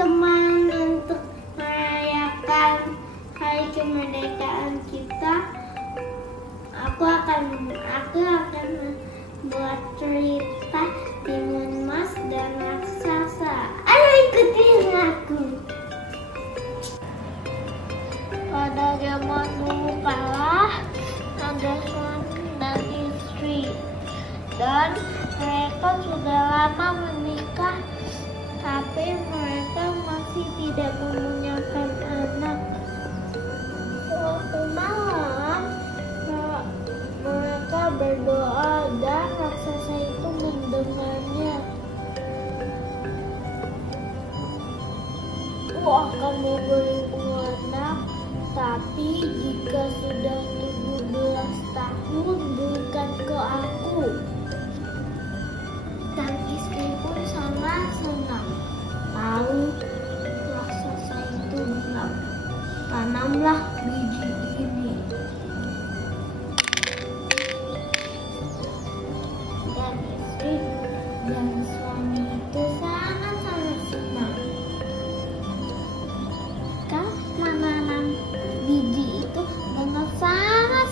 teman-teman, untuk merayakan hari kemerdekaan kita, aku akan buat cerita Timun Mas dan Raksasa. Ayo ikutin aku. Pada zaman dulu kala ada suami dan istri, dan mereka sudah lama menikah, tapi mereka masih tidak mempunyai anak. Suatu malam mereka berdoa dan raksasa itu mendengarnya. Aku akan memberimu anak, tapi jika sudah 17 tahun berikan ke aku. Dan istri pun sangat senang. Tahu raksasa itu bilang, tanamlah biji ini. Dan istri dan suami itu sangat-sangat senang. Mereka menanam biji itu dengan sangat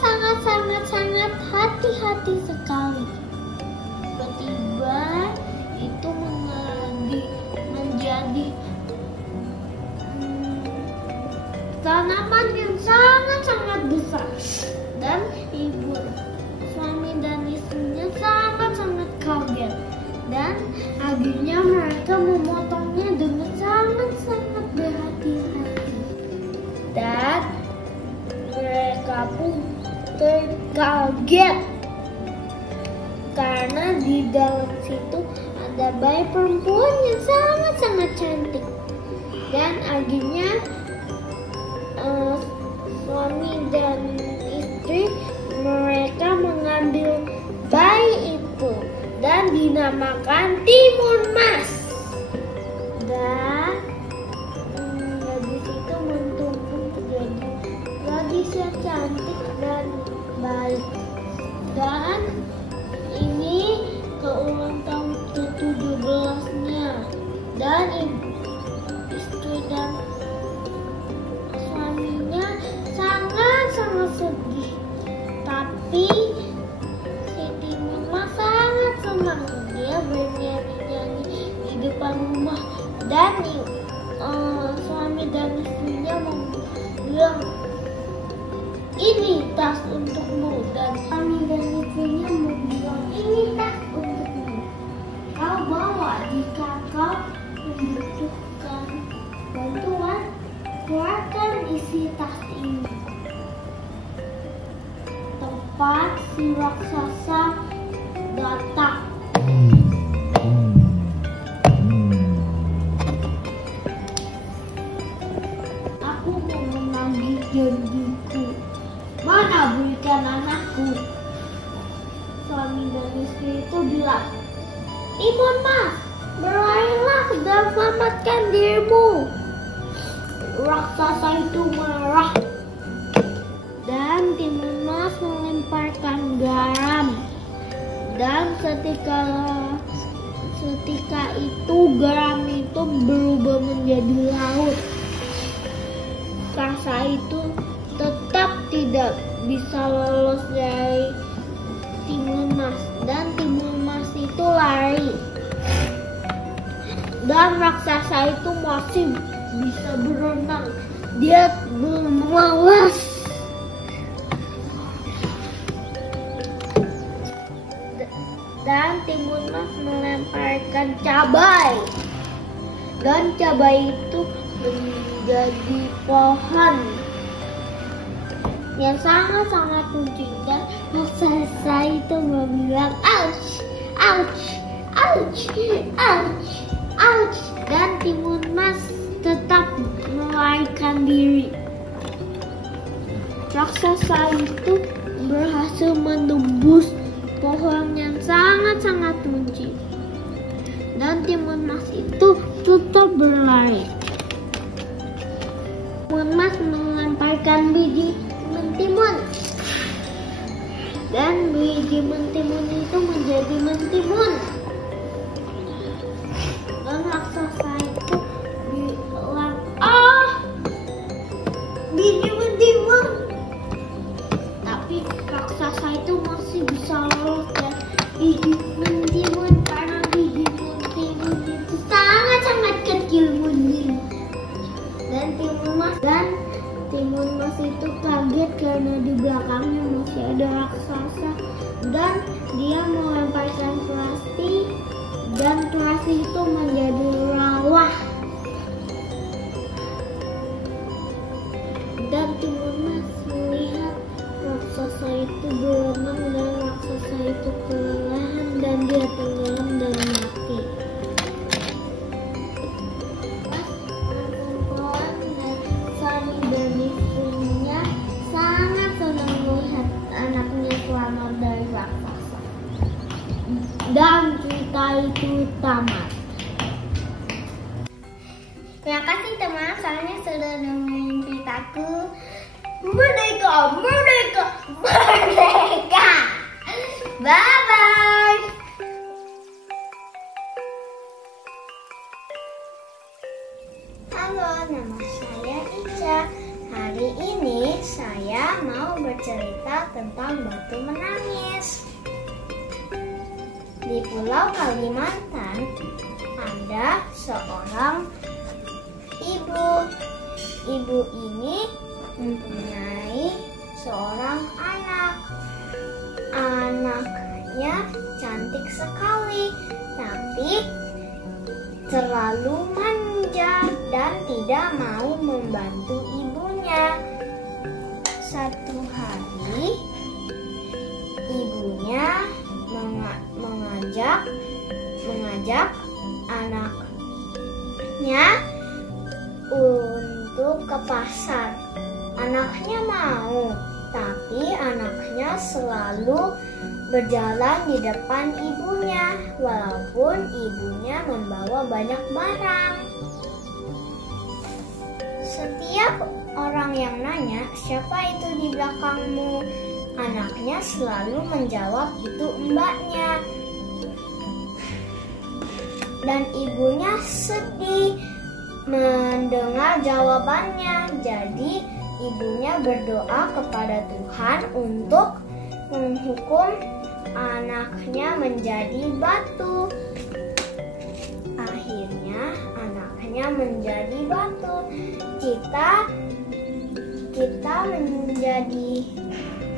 hati-hati sekali. Tiba-tiba itu menjadi tanaman yang sangat-sangat besar, dan suami dan istrinya sangat-sangat kaget, dan akhirnya mereka memotongnya dengan sangat-sangat berhati-hati, dan mereka pun terkaget karena di dalam situ ada bayi perempuan yang sangat-sangat cantik. Dan akhirnya suami dan istri mereka mengambil bayi itu dan dinamakan Timun Mas. Dan gadis itu tumbuh menjadi gadis yang cantik dan baik. Dan ini ke ulang tahun ke-17-nya, dan istri dan suaminya sangat-sangat sedih. Tapi si Timun Mas sangat senang. Dia bernyanyi-nyanyi di depan rumah, dan suami dan istrinya bilang, ini tas untukmu. Dan suami dan istrinya bilang, ini tas untukmu. Kau bawa jika kau membutuhkan bantuan, keluarkan isi tas ini. Tempat si raksasa datang. Aku mau menagih janjiku. Mana berikan anakku? Suami dan istri itu bilang, Timun Mas, berlarilah dan selamatkan dirimu. Raksasa itu marah, dan Timun Mas melemparkan garam, dan seketika itu garam itu berubah menjadi laut. Raksasa itu tetap tidak bisa lolos dari Timun Mas, dan Timun Mas itu lari, dan raksasa itu masih bisa berenang. Dia belum malas. Dan Timun Mas melemparkan cabai, dan cabai itu menjadi pohon yang sangat-sangat lucu. Dan raksasa itu bilang, ouch, ouch, ouch, ouch, ouch. Dan Timun Mas tetap melarikan diri. Raksasa itu berhasil menembus pohon yang sangat-sangat lucu, dan Timun Mas itu tetap berlari. Timun Mas melemparkan biji mentimun, dan biji mentimun itu menjadi mentimun. Dan raksasa itu lokasi itu menjadi rawa. Dan Timur Mas melihat raksasa itu berenang dan raksasa itu kelelahan dan dia tenggelam dan mati. Mas perempuan dan Sari dan istrinya sangat senang melihat anaknya selamat dari raksasa. Dan cerita itu tamat. Terima kasih teman-teman sudah dengerin ceritaku. Merdeka, merdeka, merdeka. Bye bye. Halo, nama saya Ica. Hari ini saya mau bercerita tentang batu menangis. Di Pulau Kalimantan ada seorang ibu. Ibu ini mempunyai seorang anak. Anaknya cantik sekali, tapi terlalu manja dan tidak mau membantu ibunya. Satu hari, ibunya mengajak anaknya untuk ke pasar. Anaknya mau, tapi anaknya selalu berjalan di depan ibunya, walaupun ibunya membawa banyak barang. Setiap orang yang nanya, "Siapa itu di belakangmu?" Anaknya selalu menjawab, "Itu mbaknya." Dan ibunya sedih mendengar jawabannya. Jadi ibunya berdoa kepada Tuhan untuk menghukum anaknya menjadi batu. Akhirnya anaknya menjadi batu. Kita menjadi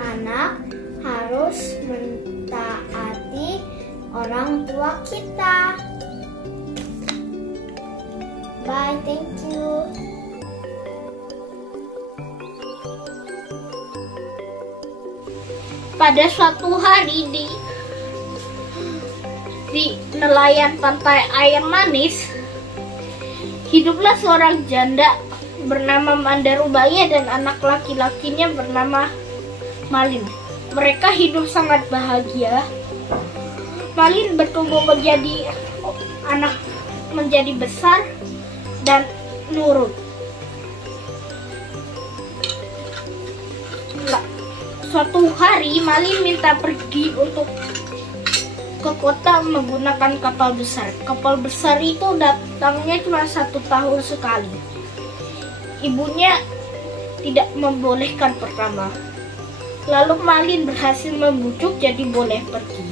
anak harus mentaati orang tua kita. Bye, thank you. Pada suatu hari di nelayan pantai air manis, hiduplah seorang janda bernama Mandarubaya dan anak laki-lakinya bernama Malin. Mereka hidup sangat bahagia. Malin bertumbuh menjadi besar dan nurut. Suatu hari Malin minta pergi untuk ke kota menggunakan kapal besar. Kapal besar itu datangnya cuma 1 tahun sekali. Ibunya tidak membolehkan pertama. Lalu Malin berhasil membujuk jadi boleh pergi.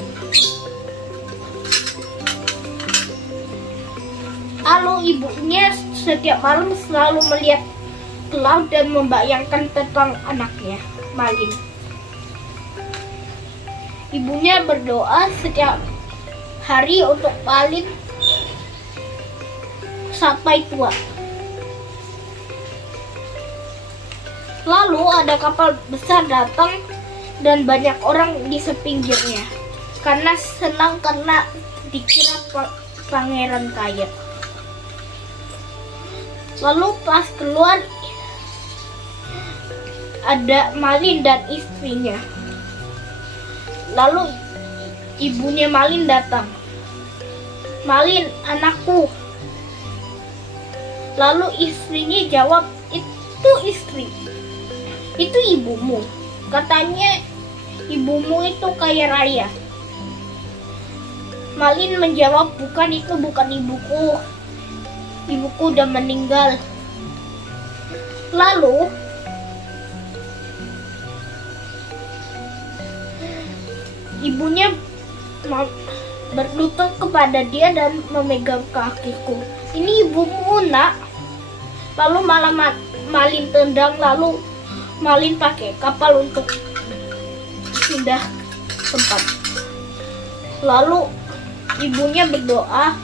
Lalu ibunya setiap malam selalu melihat ke laut dan membayangkan tentang anaknya, Malin. Ibunya berdoa setiap hari untuk Malin sampai tua. Lalu ada kapal besar datang dan banyak orang di sepinggirnya karena senang karena dikira pangeran kaya. Lalu pas keluar ada Malin dan istrinya. Lalu ibunya Malin datang. "Malin, anakku." Lalu istrinya jawab, "Itu istri. Itu ibumu. Katanya ibumu itu kaya raya." Malin menjawab, "Bukan, itu bukan ibuku. Ibuku udah meninggal." Lalu ibunya berlutut kepada dia dan memegang kakiku. "Ini ibumu, nak." Lalu malah Malin tendang. Lalu Malin pakai kapal untuk pindah tempat. Lalu ibunya berdoa,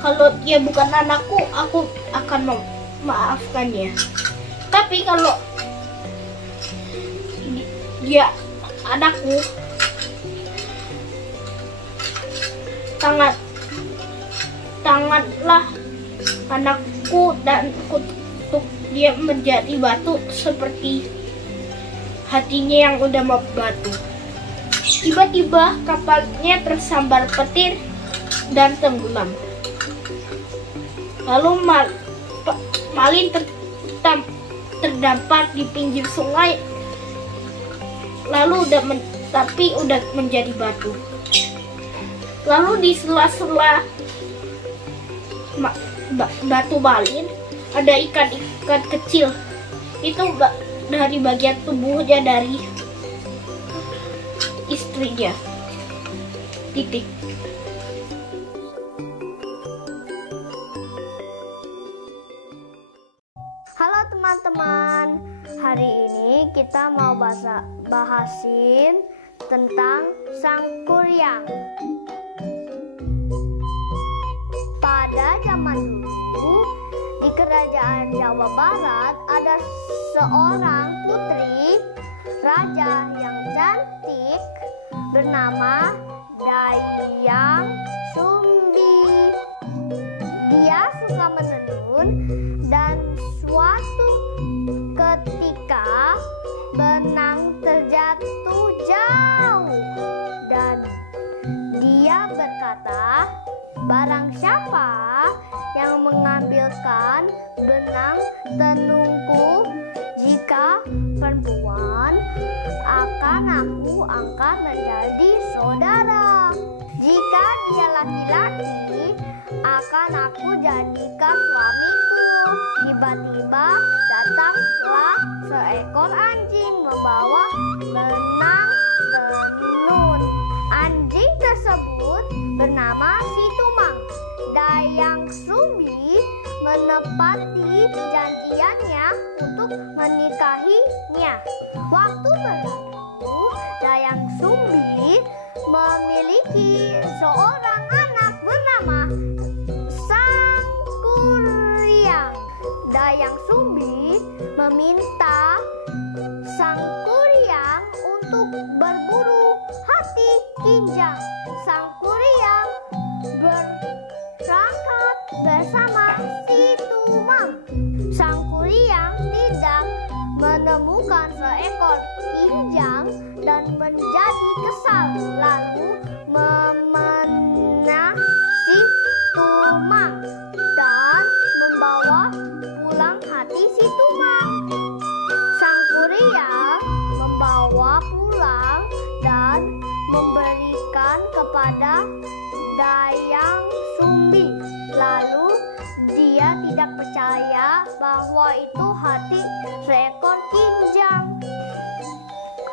Kalau dia bukan anakku, aku akan memaafkannya. Tapi kalau dia anakku, tanganlah anakku dan kutuk dia menjadi batu seperti hatinya yang udah mau batu. Tiba-tiba kapalnya tersambar petir dan tenggelam. Lalu Malin terdampar di pinggir sungai, lalu tapi udah menjadi batu. Lalu di sela-sela batu Malin ada ikan-ikan kecil. Itu dari bagian tubuhnya dari istrinya. Titik. Halo teman-teman, hari ini kita mau bahasin tentang Sang Kuryang. Pada zaman dulu, di kerajaan Jawa Barat ada seorang putri raja yang cantik bernama Dayang Sumbi. Dia suka menenun dan suatu ketika benang terjatuh jauh dan dia berkata, "Barang siapa yang mengambilkan benang tenunku, jika perempuan akan aku angkat menjadi saudara. Jika dia laki-laki, akan aku jadikan suamiku." Tiba-tiba datanglah seekor anjing membawa benang tenun. Anjing tersebut bernama Si Tumang. Dayang Sumbi menepati janjiannya untuk menikahinya. Waktu berlalu, Dayang Sumbi memiliki seorang anak bernama Sang Kuryang. Dayang Sumbi meminta Sang Kuryang untuk berburu hati Kinjang. Sang Kuryang berangkat bersama Si Tumang. Sang Kuryang tidak menemukan seekor Kinjang dan menjadi kesal, lalu memanah Si Tumang dan membawa pulang hati Si Tumang. Sang Kuryang membawa pulang dan memberikan kepada Dayang Sumbi. Lalu dia tidak percaya bahwa itu hati seekor Kinjang.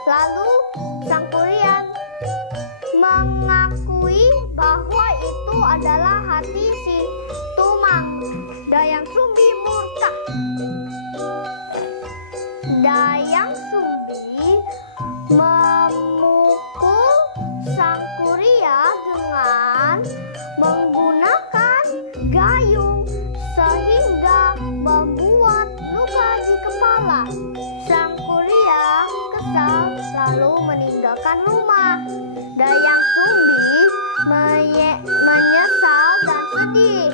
Lalu Sang Kuryang mengakui bahwa itu adalah hati Si Tumang. Dayang Sumbi murka. Dayang Sumbi memukul Sang Kuryang dengan menggunakan gayung sehingga membuat luka di kepala. Sang Kuryang kesal lalu meninggalkan rumah. Dayang Sumbi menyesal dan sedih.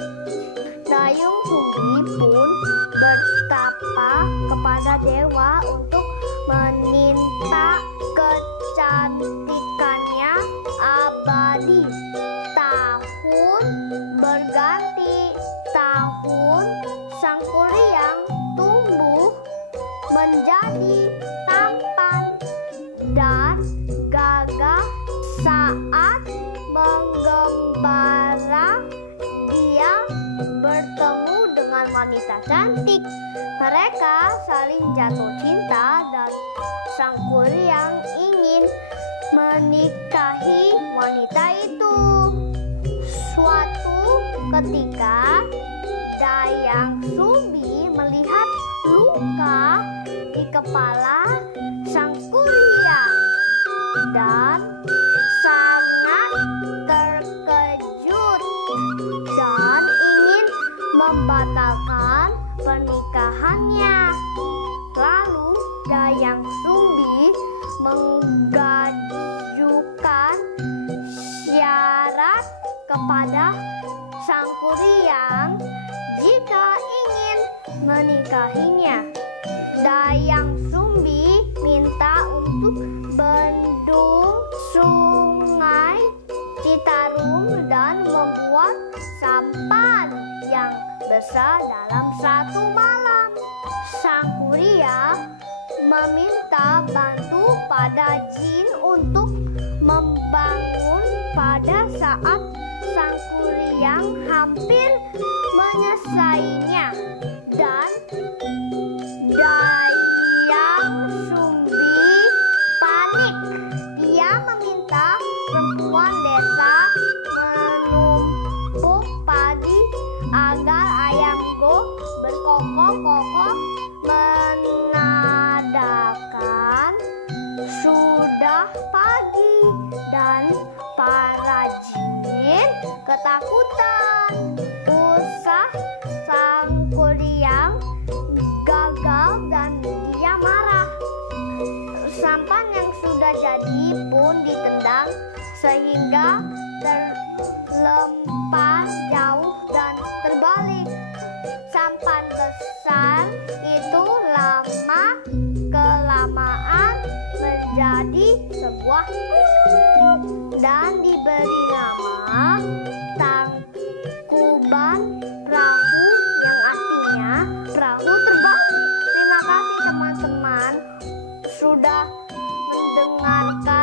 Dayang Sumbi pun bertapa kepada dewa untuk meminta kecantikannya abadi. Tahun berganti tahun, Sang Kuryang tumbuh menjadi tampan dan gagah. Saat menggembala, dia bertemu dengan wanita cantik. Mereka saling jatuh cinta dan Sang Kuryang ingin menikahi wanita itu. Suatu ketika Dayang Sumbi melihat luka di kepala Sang Kuryang dan sangat terkejut dan kepada sang Kuryang jika ingin menikahinya. Dayang Sumbi minta untuk bendung sungai Citarum dan membuat sampan yang besar dalam satu malam. Sang Kuryang meminta bantu pada jin untuk membangun pada saat sang Kuryang hampir menyelesainya, dan Dayang Sumbi panik. Dia meminta perempuan desa menumpuk padi agar ayam go berkokok-kokok menandakan sudah pagi, dan para jin ketakutan. Usaha sang Kuryang gagal dan dia marah. Sampan yang sudah jadi pun ditendang sehingga terlempar jauh dan terbalik. Sampan besar itu lama kelamaan menjadi sebuah gunung dan diberi nama Tangkuban Perahu, yang artinya perahu terbalik. Terima kasih teman-teman sudah mendengarkan